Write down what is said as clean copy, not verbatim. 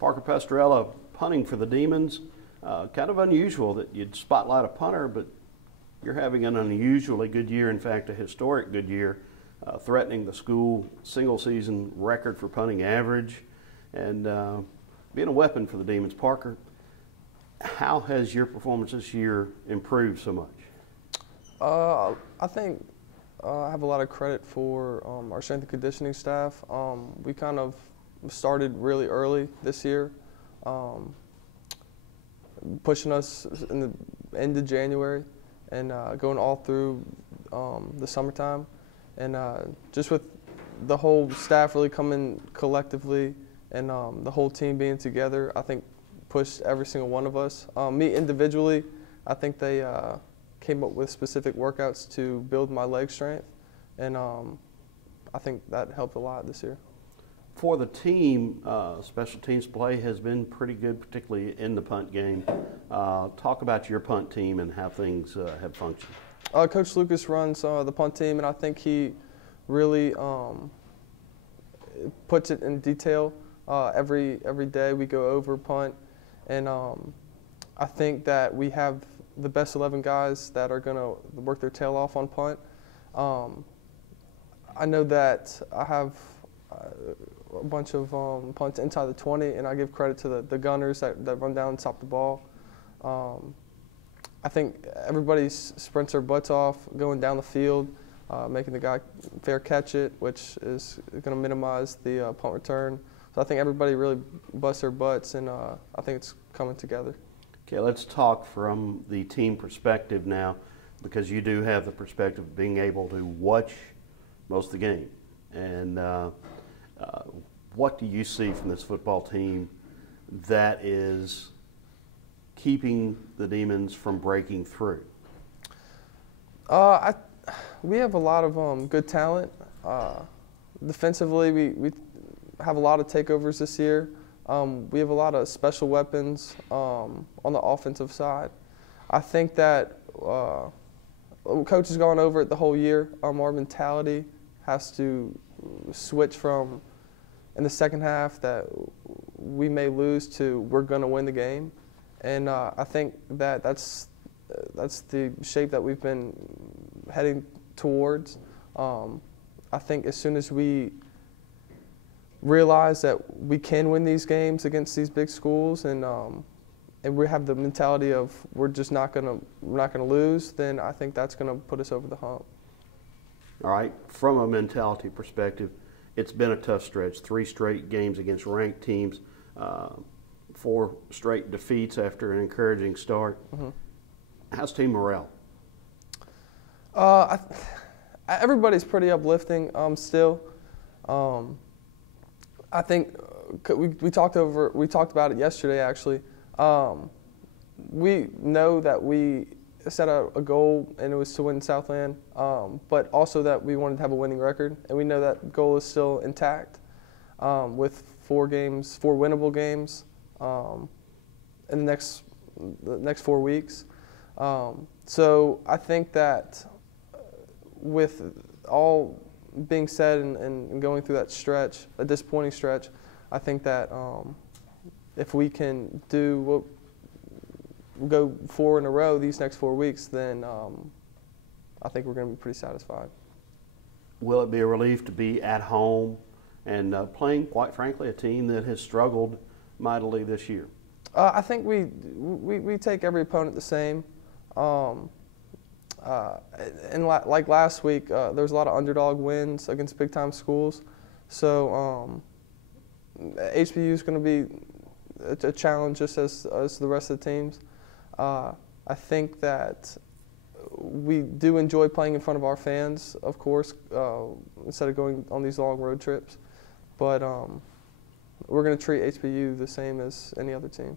Parker Pastorello punting for the Demons. Kind of unusual that you'd spotlight a punter, but you're having an unusually good year, in fact, a historic good year, threatening the school single-season record for punting average and being a weapon for the Demons. Parker, how has your performance this year improved so much? I think I have a lot of credit for our strength and conditioning staff. We kind of started really early this year, pushing us in the end of January and going all through the summertime. And just with the whole staff really coming collectively and the whole team being together, I think pushed every single one of us. Me individually, I think they came up with specific workouts to build my leg strength, and I think that helped a lot this year. For the team, special teams play has been pretty good, particularly in the punt game. Talk about your punt team and how things have functioned. Coach Lucas runs the punt team, and I think he really puts it in detail. Every day we go over punt, and I think that we have the best 11 guys that are going to work their tail off on punt. I know that I have a bunch of punts inside the 20, and I give credit to the gunners that run down and stop the ball. I think everybody sprints their butts off going down the field, making the guy fair catch it, which is going to minimize the punt return. So I think everybody really busts their butts, and I think it's coming together. Okay, let's talk from the team perspective now, because you do have the perspective of being able to watch most of the game. And what do you see from this football team that is keeping the Demons from breaking through? We have a lot of good talent. Defensively, we have a lot of takeovers this year. We have a lot of special weapons on the offensive side. I think that Coach has gone over it the whole year. Our mentality has to switch from, in the second half, that we may lose to we're going to win the game. And I think that that's the shape that we've been heading towards. I think as soon as we realize that we can win these games against these big schools, and we have the mentality of we're just not gonna lose, then I think that's gonna put us over the hump. All right, from a mentality perspective, it's been a tough stretch. 3 straight games against ranked teams, 4 straight defeats after an encouraging start. Mm-hmm. How's team morale? Everybody's pretty uplifting still. I think we talked about it yesterday, actually. We know that we set out a goal, and it was to win Southland, but also that we wanted to have a winning record, and we know that goal is still intact with 4 winnable games in the next 4 weeks. So I think that with all being said and going through that stretch, a disappointing stretch, I think that if we can go 4 in a row these next 4 weeks, then I think we're going to be pretty satisfied. Will it be a relief to be at home and playing, quite frankly, a team that has struggled mightily this year? I think we take every opponent the same. And like last week, there was a lot of underdog wins against big-time schools. So HBU is going to be a challenge just as the rest of the teams. I think that we do enjoy playing in front of our fans, of course, instead of going on these long road trips. But we're going to treat HBU the same as any other team.